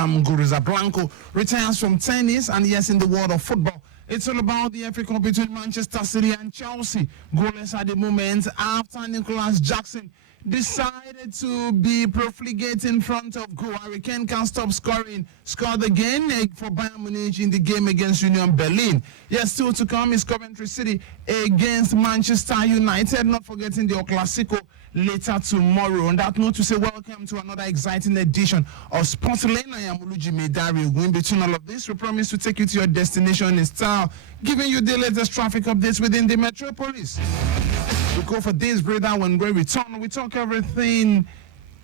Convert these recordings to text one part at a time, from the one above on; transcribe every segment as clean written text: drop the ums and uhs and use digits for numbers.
Muguruza Blanco retires from tennis, and yes, in the world of football, it's all about the FA Cup between Manchester City and Chelsea. Goalless at the moment after Nicholas Jackson decided to be profligate in front of goal. Hurricane can't stop scoring. Scored again for Bayern Munich in the game against Union Berlin. Yes, still to come is Coventry City against Manchester United. Not forgetting the El Clasico later tomorrow. On that note, to say welcome to another exciting edition of Sports Lane. I am Olujimi Ogun. Between all of this, we promise to take you to your destination in style, giving you the latest traffic updates within the metropolis. We go for this, brother. When we return, we talk everything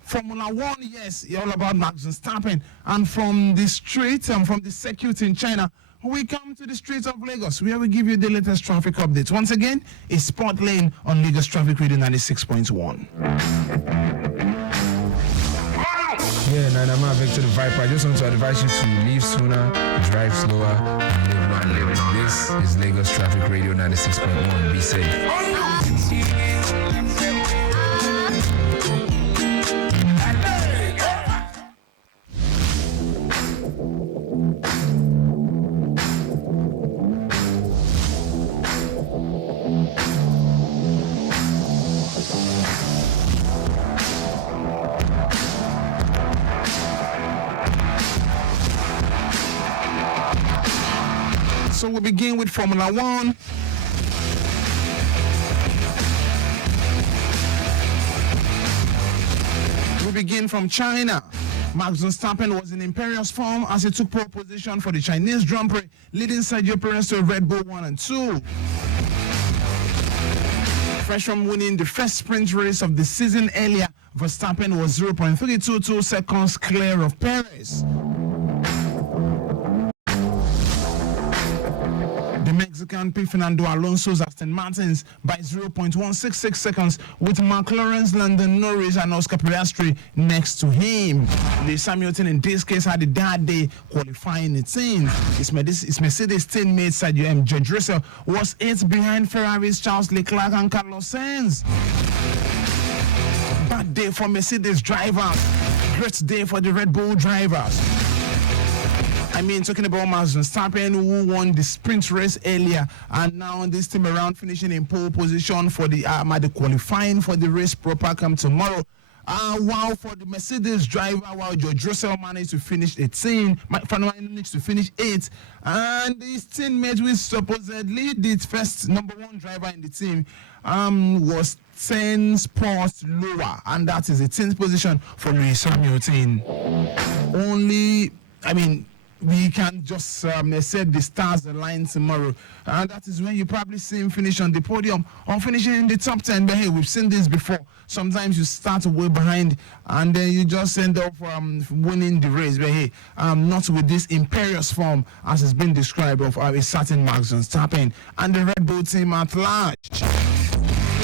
Formula One. Yes, all about Max Verstappen. And from the street and from the circuit in China, we come to the streets of Lagos, where we give you the latest traffic updates. Once again, it's Sport Lane on Lagos Traffic Radio 96.1. Yeah, Nana, Victor the Viper. I just want to advise you to leave sooner, drive slower, and live long. This is Lagos Traffic Radio 96.1. Be safe. So we begin with Formula One. We begin from China. Max Verstappen was in imperious form as he took pole position for the Chinese Grand Prix, leading Sergio Perez to Red Bull 1 and 2. Fresh from winning the first sprint race of the season earlier, Verstappen was 0.322 seconds clear of Perez. The Mexican P. Fernando Alonso's Aston Martins by 0.166 seconds, with McLaren's Lando Norris and Oscar Piastri next to him. Lewis Hamilton in this case had a bad day qualifying the team. His Mercedes teammate Sergio George Russell was 8th behind Ferrari's Charles Leclerc and Carlos Sainz. Bad day for Mercedes drivers, great day for the Red Bull drivers. I mean, talking about Max Verstappen, who won the sprint race earlier, and now this time around finishing in pole position for the qualifying for the race proper come tomorrow. While for the Mercedes driver, while George Russell managed to finish 18, managed to finish 8th, and his teammate, who is supposedly the first number 1 driver in the team, was 10 spots lower, and that is the 10th position for Lewis Hamilton. We can just set the stars align tomorrow. And that is when you probably see him finish on the podium or finishing in the top 10. But hey, we've seen this before. Sometimes you start way behind and then you just end up winning the race. But hey, not with this imperious form as has been described of a certain Max Verstappen and the Red Bull team at large.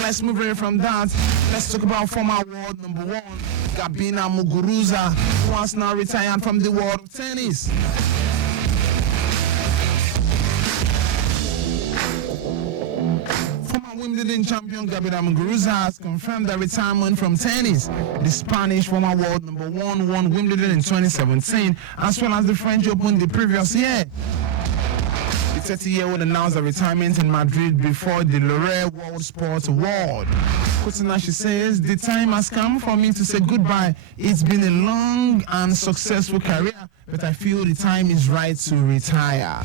Let's move away from that. Let's talk about former world number 1, Gabina Muguruza, who has now retired from the world of tennis. Former Wimbledon champion Gabina Muguruza has confirmed their retirement from tennis. The Spanish former world number 1 won Wimbledon in 2017, as well as the French Open the previous year. The 30-year-old announced her retirement in Madrid before the L'Oreal World Sports Award. Quoting, she says, "The time has come for me to say goodbye. It's been a long and successful career, but I feel the time is right to retire."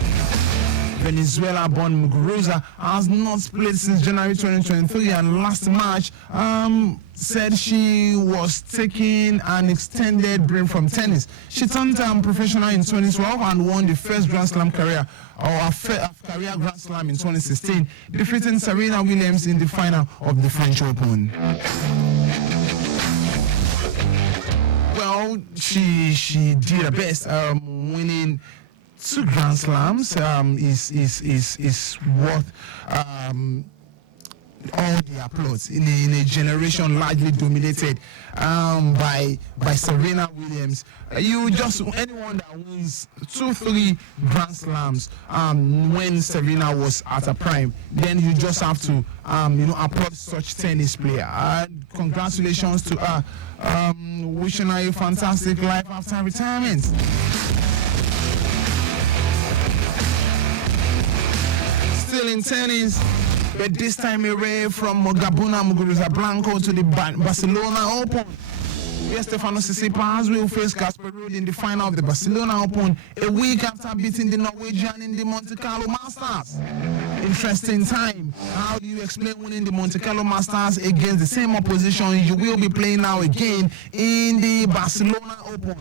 Venezuela-born Muguruza has not played since January 2023, and last March said she was taking an extended break from tennis. She turned professional in 2012 and won the first Grand Slam career Grand Slam in 2016, defeating Serena Williams in the final of the French Open. Well, she did her best, winning 2 Grand Slams is worth all the applause in a generation largely dominated by Serena Williams. Anyone that wins 2-3 Grand Slams when Serena was at her prime, then you just have to applaud such tennis player. Congratulations to her. Wishing her a fantastic life after retirement. Still in tennis, but this time away from Gabuna Muguruza Blanco to the Barcelona Open. Yes, Stefanos Tsitsipas will face Casper Ruud in the final of the Barcelona Open a week after beating the Norwegian in the Monte Carlo Masters. Interesting time. How do you explain winning the Monte Carlo Masters against the same opposition you will be playing now again in the Barcelona Open?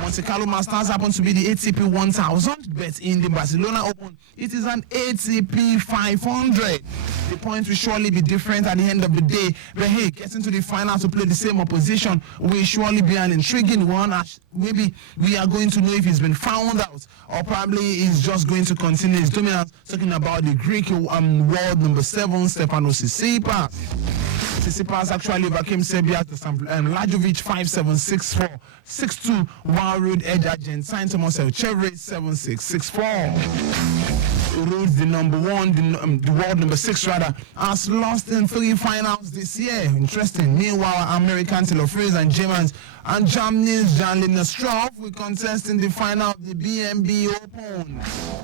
Monte Carlo Masters happens to be the ATP 1000, but in the Barcelona Open, it is an ATP 500. The points will surely be different at the end of the day, but hey, getting to the final to play the same opposition will surely be an intriguing one. Maybe we are going to know if he's been found out, or probably he's just going to continue his dominance. Talking about the Greek world number 7, Stefanos Tsitsipas. Tsitsipas actually overcame Serbia's Lajovic 5-7, 6-4, 6-2, while Ruud edged Argentine Tomas Elcheverry 7-6, 6-4. Ruud, the number 1, the world number 6 rather, has lost in 3 finals this year. Interesting. Meanwhile, American Taylor Fritz and Germany's Jan-Lennard Struff will contest in the final of the BMW Open.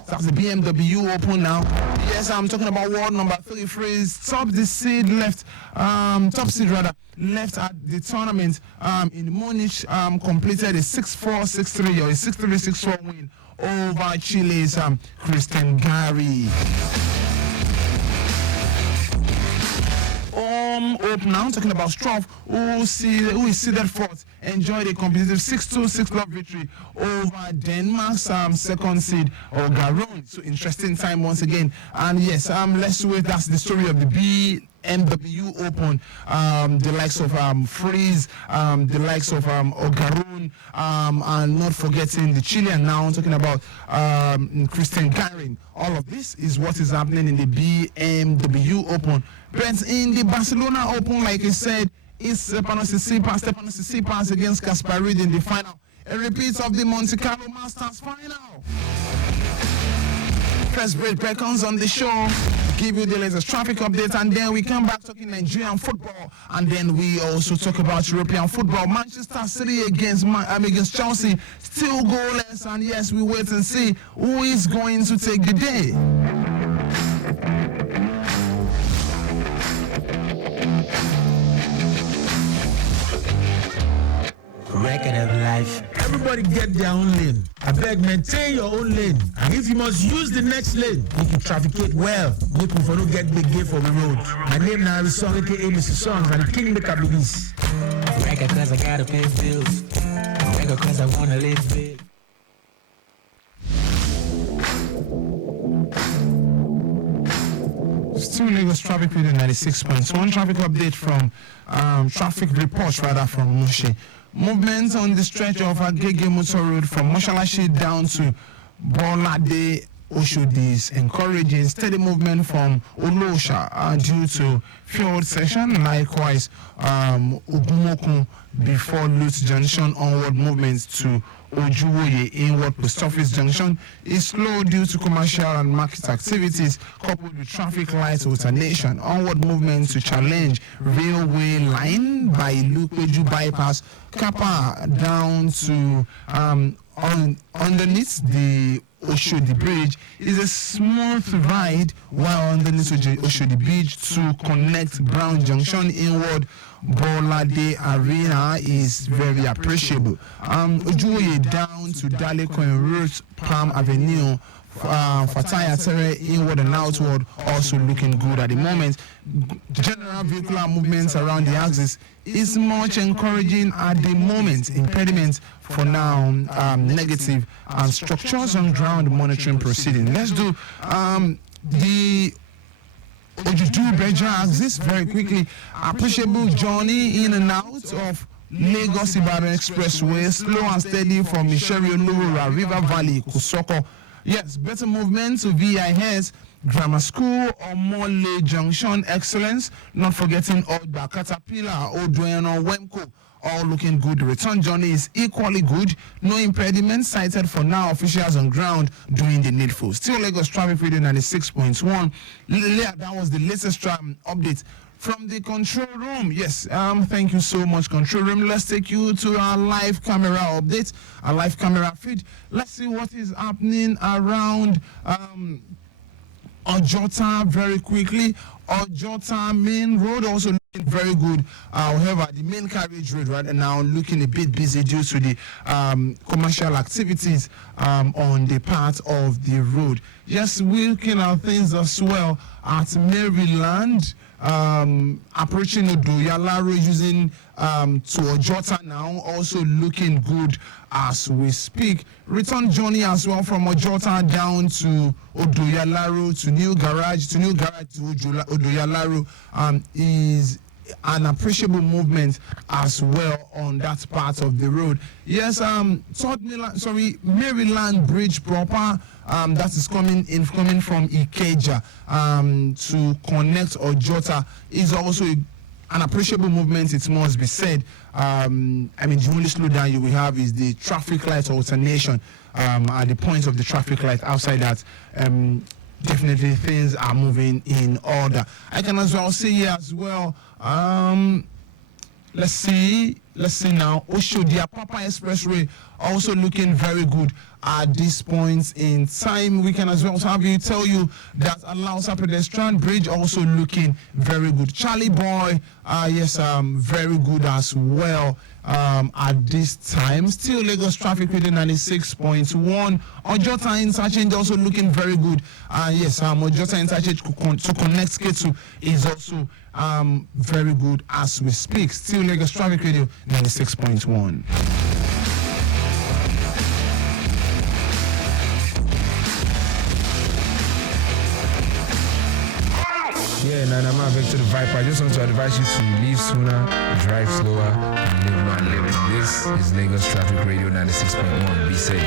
That's the BMW Open now. Yes, I'm talking about world number 3 Fritz, top seed left at the tournament in Munich, completed a 6-4, 6-3 or a 6-3, 6-4 win over Chile's Christian Gary. Up now, talking about Struff, who is seeded fourth, enjoyed a competitive 6-2, 6-love victory over Denmark's second seed, Ogun. So interesting time once again. And yes, let's wait. That's the story of the BMW Open. The likes of Fries, the likes of Ogun, and not forgetting the Chilean now, talking about Christian Garin. All of this is what is happening in the BMW Open. But in the Barcelona Open, like I said, it's Stefanos Tsitsipas against Casper Ruud in the final. A repeat of the Monte Carlo Masters final. First break beckons on the show, give you the latest traffic update, and then we come back talking Nigerian football, and then we also talk about European football. Manchester City against Chelsea, still goalless, and yes, we wait and see who is going to take the day. Record of life. Everybody get their own lane. I beg, maintain your own lane. And if you must use the next lane, make you trafficate well. Make you for no get big gate for the road. My name now is Song, aka Mr. Songs, and the king make up this. Record cause I gotta pay bills. Record cause I wanna live big. Still Lagos traffic radio 96.1. Traffic update from traffic reports rather from Mushe. Movement on the stretch of Agege Motor Road from Moshalashi down to Bolade Oshodi is encouraging. Steady movement from Olosha due to field session. Likewise, Ogumokun before Lutz Junction, onward movements to Ojuwoye inward post office junction is slow due to commercial and market activities coupled with traffic lights alternation. Onward movement to Challenge railway line by Lupeju bypass Kappa down to underneath the Oshodi Bridge is a smooth ride, while underneath Oshodi Bridge to connect Brown Junction inward Bolade Arena is very appreciable. Ojuwoye down to Dalecoin Road, Palm Avenue, Fataya Terre inward and outward also looking good at the moment. General vehicular movements around the axis is much encouraging at the moment. Impediments for now negative, and structures on ground monitoring proceeding. Let's do the Ojudu Beja axis very quickly. Appreciable journey in and out of Lagos Ibadan Expressway, slow and steady from Isheri Olurura River Valley, Kosoko, Yes, better movement to VIS Grammar School or Mole Junction Excellence. Not forgetting Oda Caterpillar, Odueno Wemco. All looking good. The return journey is equally good. No impediment cited for now. Officials on ground doing the needful. Still Lagos Traffic Radio 96.1. That was the latest update from the control room. Yes, thank you so much, control room. Let's take you to our live camera update, our live camera feed. Let's see what is happening around Ojota very quickly. Ojota main road also looking very good. However, the main carriage road right now looking a bit busy due to the commercial activities on the part of the road. Just looking at things as well at Maryland. Approaching Odoyalaro using to Ojota now, also looking good as we speak. Return journey as well from Ojota down to Odoyalaro to New Garage to Odoyalaro is an appreciable movement as well on that part of the road. Yes, Maryland Bridge proper. That is coming from Ikeja to connect Ojota is also an appreciable movement, it must be said. The only slowdown you will have is the traffic light alternation at the point of the traffic light. Outside that, definitely things are moving in order. I can as well say here as well. Let's see now. Oshodi Papa Expressway also looking very good at this point in time. We can as well have you tell you that Alausa Pedestrian Bridge also looking very good. Charlie Boy, very good as well at this time. Still Lagos Traffic Radio 96.1. Ojota Interchange also looking very good. Ojota Interchange to connect Ketu is also very good as we speak. Still Lagos Traffic Radio 96.1. Yeah, Nana, back to the Viper. I just want to advise you to leave sooner, drive slower, and live longer. This is Lagos Traffic Radio 96.1. Be safe.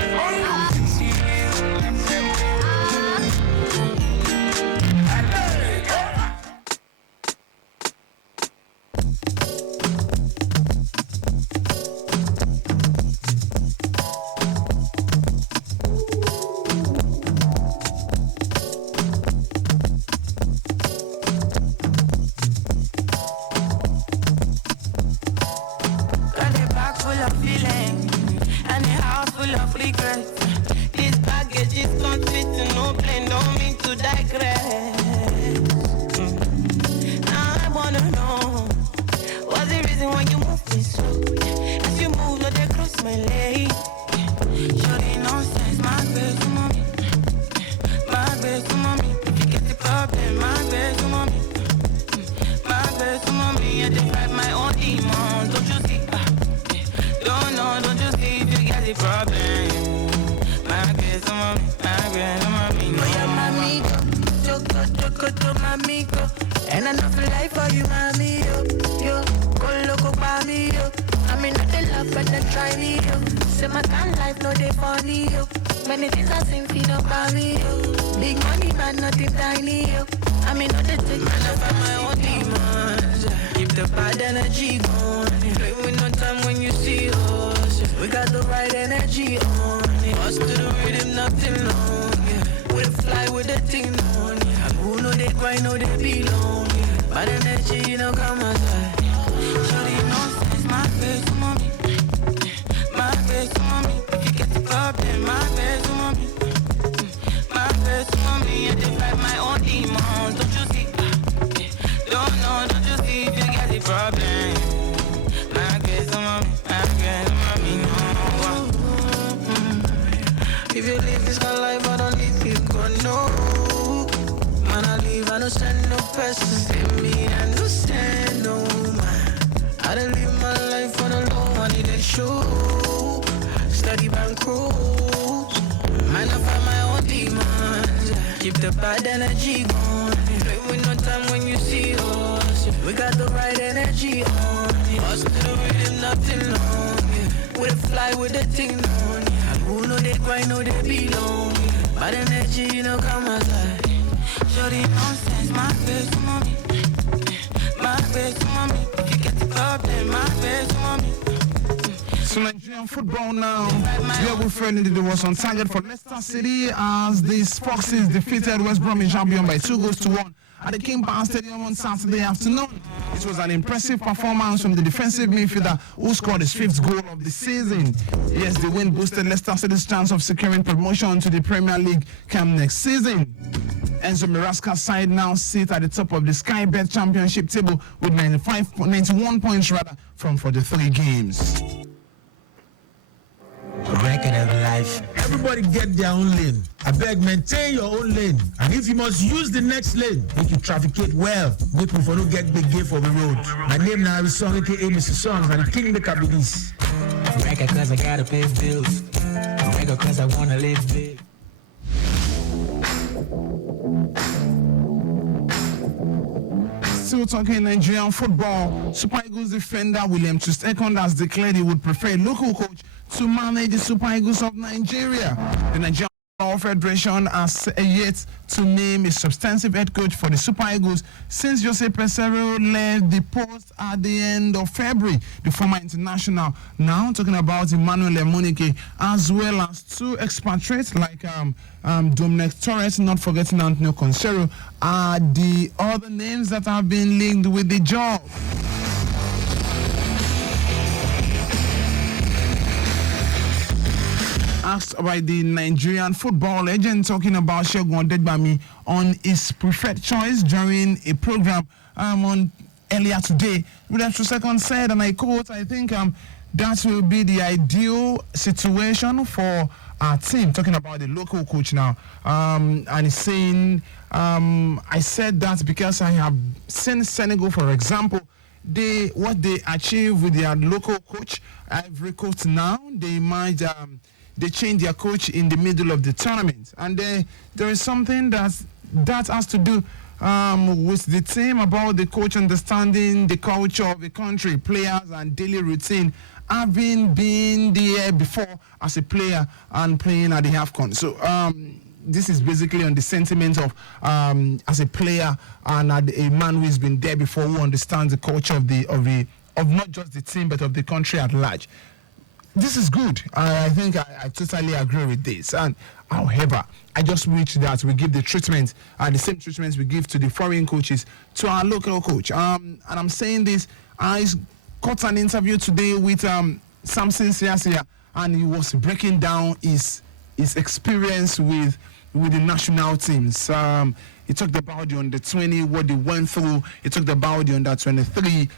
And I know for life for you, mommy, yo, go loco by me, yo. I mean, not the love, but then try me, yo. Say my kind life, no, they funny, yo. Many things I sing, feed up by me, yo. Big money, man, nothing tiny, yo. I mean, not the thing, man, I find my own demons. Keep the bad energy going. Play with no time when you see us. We got the right energy on. Us to the rhythm, nothing long, yeah. We fly with the thing on, yeah. Who know they grind, know they belong, yeah. Bad energy, you know, come outside. Shorty, no sense, my face, mommy. My face, mommy. If you get the problem, my face, mommy. My face, mommy. I just fight my own demons, don't you see? Don't you see if you get the problem? My face, mommy. My face, mommy, no. If you live this kind of life, I don't leave you, go no. Man, I leave, I don't stand no person. See me, I don't stand no man. I don't live my life on a low, I need a show. Study bank rules. Man, I find my own demons. Keep the bad energy going. Play with no time when you see us. We got the right energy on. Us to the rhythm, nothing long. Yeah. We fly with the thing on. Yeah. Who know they grind, know they belong. Yeah. Bad energy, you know, come outside. Show the nonsense, my face, mommy. My face, mommy. If you get the problem, my face, mommy. So Nigerian football now. Here we friendly was on target for Leicester City as the Foxes defeated West Bromwich Albion by 2-1 at the King Power Stadium on Saturday afternoon. It was an impressive performance from the defensive midfielder who scored his 5th goal of the season. Yes, the win boosted Leicester City's chance of securing promotion to the Premier League come next season. Enzo Miraska's side now sit at the top of the Sky Bet Championship table with 91 points from 43 games. Record of life. Everybody get their own lane. I beg, maintain your own lane. And if you must use the next lane, make you trafficate well. Make you for no get big game for the road. My name now is Song, aka Mr. Songs, and the king make be this. Record cause I gotta pay bills. Record cause I wanna live big. Still talking Nigerian football, Super Eagles defender William Troost-Ekong has declared he would prefer a local coach to manage the Super Eagles of Nigeria. The Nigerian Football Federation has yet to name a substantive head coach for the Super Eagles since Jose Peseiro left the post at the end of February. The former international, now talking about Emmanuel Emunike, as well as 2 expatriates like Dominic Torres, not forgetting Antonio Consero, are the other names that have been linked with the job. Asked by the Nigerian football legend talking about Segun Odegbami on his preferred choice during a program on earlier today, William Troost-Ekong said, and I quote, I think that will be the ideal situation for our team, talking about the local coach now. And he's saying, I said that because I have seen Senegal, for example, what they achieve with their local coach, Ivory Coast now, they might... they change their coach in the middle of the tournament, and there is something that has to do with the team, about the coach understanding the culture of the country, players, and daily routine, having been there before as a player and playing at the AFCON. So this is basically on the sentiment of as a player and a man who has been there before, who understands the culture of not just the team but of the country at large. This is good. I think I totally agree with this. And however, I just wish that we give the treatment, the same treatment we give to the foreign coaches, to our local coach. And I'm saying this, I got an interview today with Samson Siasia, and he was breaking down his experience with the national teams. He talked about the under-20, what they went through. He talked about the under-23,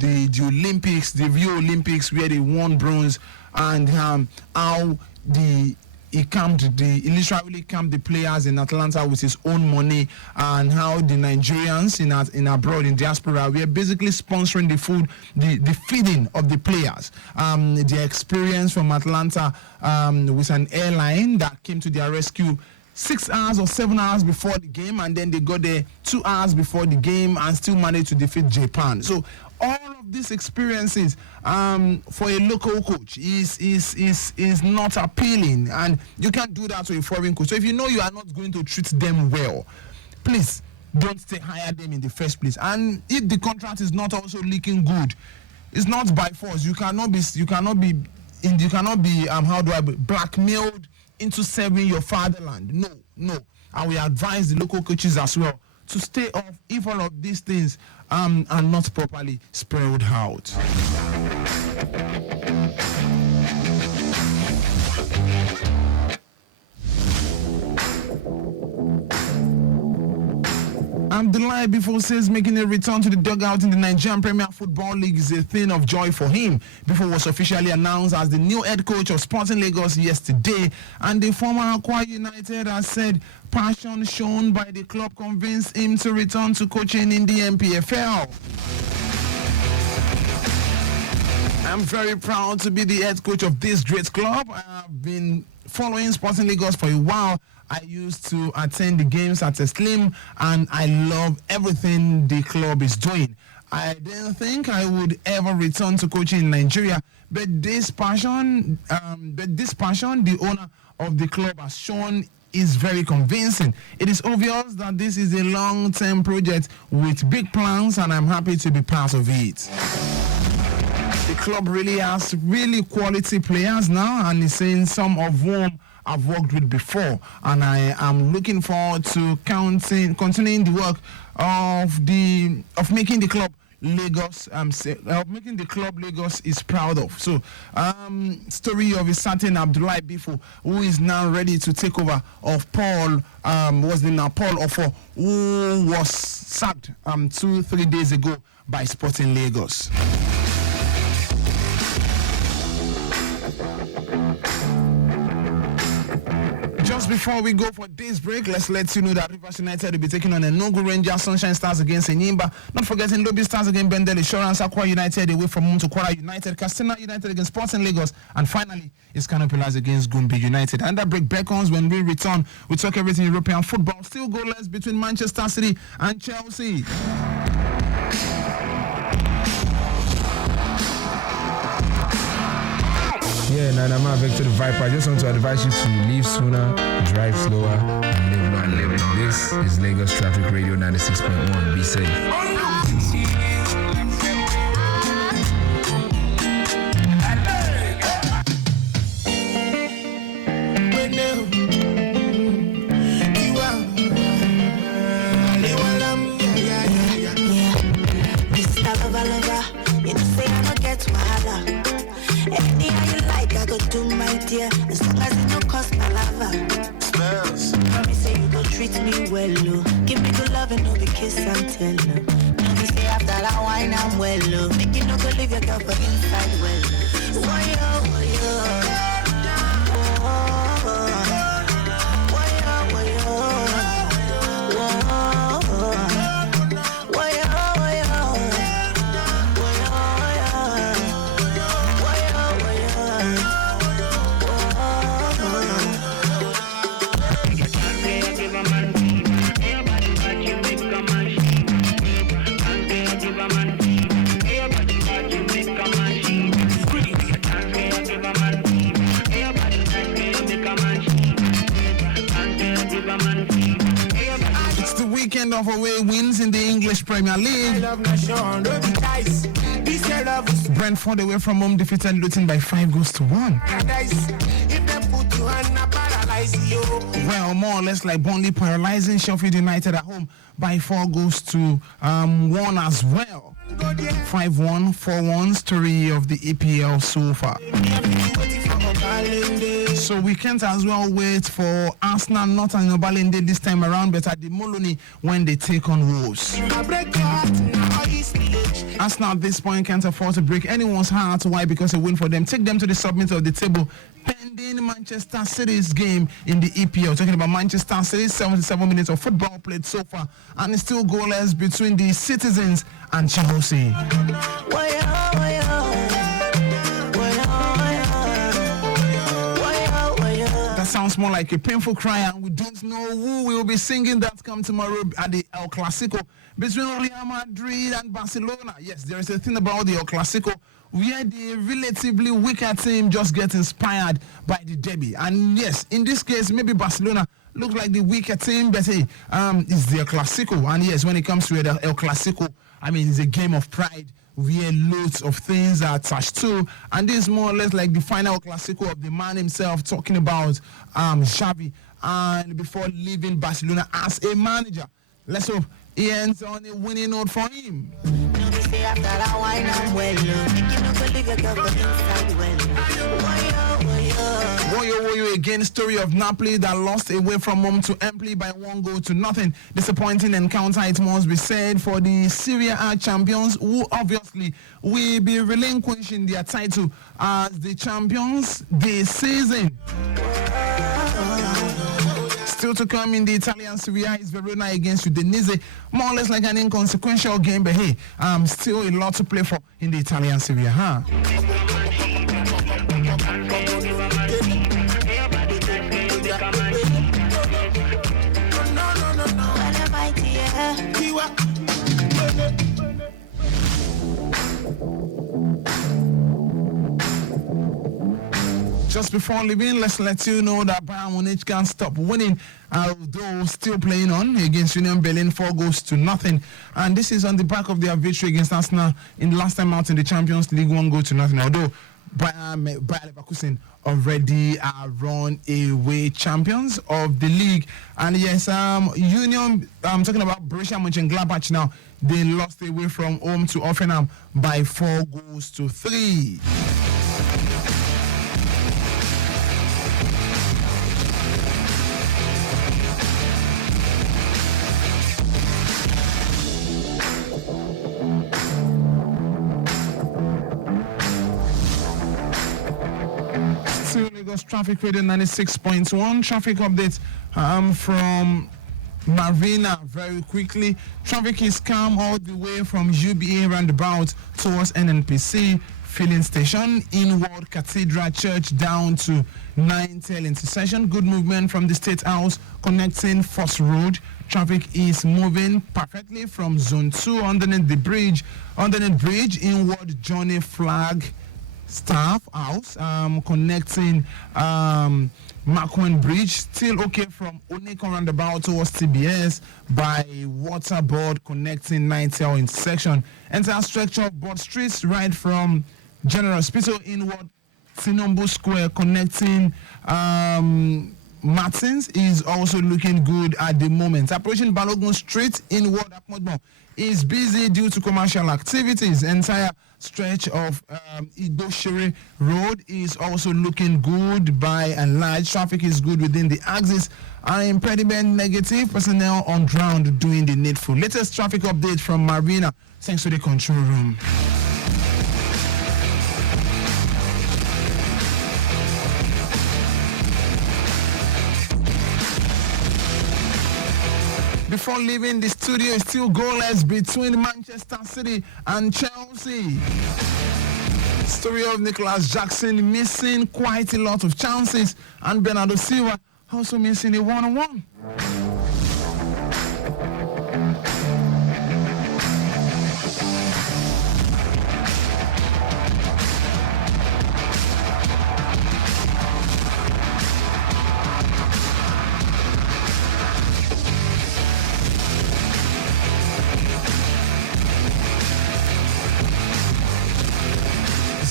the Olympics, the Rio Olympics, where they won bronze, and how he literally camped the players in Atlanta with his own money, and how the Nigerians in abroad, in diaspora, were basically sponsoring the food, the feeding of the players. The experience from Atlanta with an airline that came to their rescue 6 hours or 7 hours before the game, and then they got there 2 hours before the game and still managed to defeat Japan. So all of these experiences for a local coach is not appealing, and you can't do that to a foreign coach. So if you know you are not going to treat them well, please don't hire them in the first place. And if the contract is not also looking good, it's not by force. You cannot be blackmailed into serving your fatherland. No. I will advise the local coaches as well to stay off if all of these things are not properly spelled out. Abdullahi Bifo says making a return to the dugout in the Nigerian Premier Football League is a thing of joy for him. Bifo was officially announced as the new head coach of Sporting Lagos yesterday, and the former Akwa United has said passion shown by the club convinced him to return to coaching in the MPFL. I'm very proud to be the head coach of this great club. I've been following Sporting Lagos for a while. I used to attend the games at Slim, and I love everything the club is doing. I didn't think I would ever return to coaching in Nigeria, but this passion, the owner of the club has shown is very convincing. It is obvious that this is a long-term project with big plans, and I'm happy to be part of it. The club really has really quality players now, and he's saying some of whom I've worked with before, and I am looking forward to continuing the work of making the club Lagos, making the club Lagos is proud of. So, story of a certain Abdullahi Bifo, who is now ready to take over of Paul, Paul Ofo, who was sacked 2-3 days ago by Sporting Lagos. Just before we go for this break, let's let you know that Rivers United will be taking on Enugu Rangers, Sunshine Stars against Enyimba. Not forgetting Lobby Stars against Bendel Insurance, Aqua United away from home to Kwara United, Castina United against Sporting Lagos, and finally, it's Canopilas against Gumbi United. And that break beckons. When we return, we talk everything European football. Still goalless between Manchester City and Chelsea. Yeah, Nana Ma, back to the Viper. I just want to advise you to leave sooner, drive slower, and live long. This is Lagos Traffic Radio 96.1. Be safe. Do my dear, as long as it don't cost my lava. Promise say you go treat me well, oh. Give me good love and no be kiss and tell, oh. Promise say after that wine I'm well, oh. Make you no go leave your girl for inside well. Woyo, woyo. Of away wins in the English Premier League. Brentford away from home defeated Luton by 5-1. Well, more or less like Burnley paralyzing Sheffield United at home by 4-1 as well. 5-1, 4-1 story of the EPL so far. So we can't as well wait for Arsenal not an Obalende this time around, but at the Moloney when they take on Wolves. Arsenal at this point can't afford to break anyone's heart. Why? Because a win for them take them to the summit of the table pending Manchester City's game in the EPL. Talking about Manchester City, 77 minutes of football played so far, and it's still goalless between the Citizens and Chelsea. That sounds more like a painful cry, and we don't know who will be singing that come tomorrow at the El Clasico between Real Madrid and Barcelona. Yes, there is a thing about the El Clasico where the relatively weaker team just gets inspired by the derby. And yes, in this case, maybe Barcelona look like the weaker team, but hey, it's the El Clasico. And yes, when it comes to the El Clasico, I mean, it's a game of pride where loads of things are attached to, and this is more or less like the final Clasico of the man himself, talking about Xavi, and before leaving Barcelona as a manager. Let's hope he ends on a winning note for him. Woyo again, story of Napoli that lost away from home to Empoli by 1-0. Disappointing encounter, it must be said, for the Serie A champions, who obviously will be relinquishing their title as the champions this season. Still to come in the Italian Serie A is Verona against Udinese. More or less like an inconsequential game, but hey, still a lot to play for in the Italian Serie A. Just before leaving, let's let you know that Bayern Munich can't stop winning, although still playing on against Union Berlin 4-0. And this is on the back of their victory against Arsenal in the last time out in the Champions League, 1-0. Although Bayer Leverkusen already are run-away champions of the league. And yes, Union, I'm talking about Borussia Mönchengladbach now. They lost away from home to Hoffenheim by 4-3. Lagos Traffic Radio 96.1 traffic update from Marina very quickly. Traffic is calm all the way from UBA roundabout towards NNPC filling station, Inward Cathedral Church down to 9tel intersection. Good movement from the State House connecting Foss Road. Traffic is moving perfectly from Zone 2 underneath the bridge, Inward Johnny Flag Staff House, connecting Macquarie Bridge, still okay from Oneko roundabout towards TBS by Waterboard connecting 9tel intersection. Entire stretch of Broad Streets right from General Hospital inward Tinombu Square connecting Martins is also looking good at the moment. Approaching Balogun Street inward Akmodmo is busy due to commercial activities. Entire stretch of Idoshere Road is also looking good by and large. Traffic is good within the axis. Impediment negative. Personnel on ground doing the needful. Latest traffic update from Marina. Thanks to the control room. Before leaving the studio, it's still goalless between Manchester City and Chelsea. Story of Nicholas Jackson missing quite a lot of chances, and Bernardo Silva also missing a one-on-one.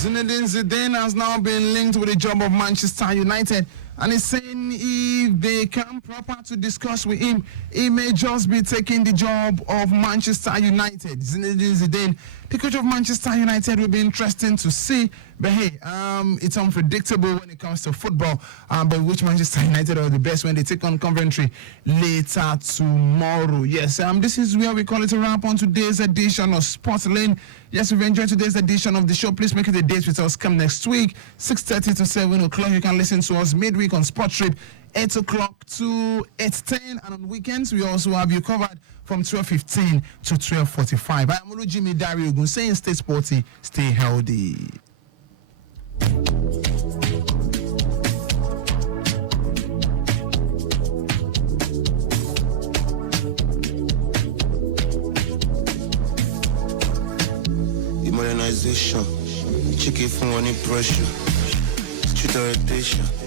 Zinedine Zidane has now been linked with the job of Manchester United, and he's saying if they come proper to discuss with him, he may just be taking the job of Manchester United. Zinedine Zidane, the coach of Manchester United, will be interesting to see. But hey, it's unpredictable when it comes to football. But which Manchester United are the best when they take on Coventry later tomorrow? Yes, this is where we call it a wrap on today's edition of Sports Lane. Yes, we've enjoyed today's edition of the show. Please make it a date with us. Come next week, 6:30 to 7 o'clock. You can listen to us midweek on Sports Trip, 8 o'clock to 8:10. And on weekends, we also have you covered from 12:15 to 12:45. I'm Olujimi Ogun saying stay sporty, stay healthy. Modernization, chicken from any pressure, street orientation.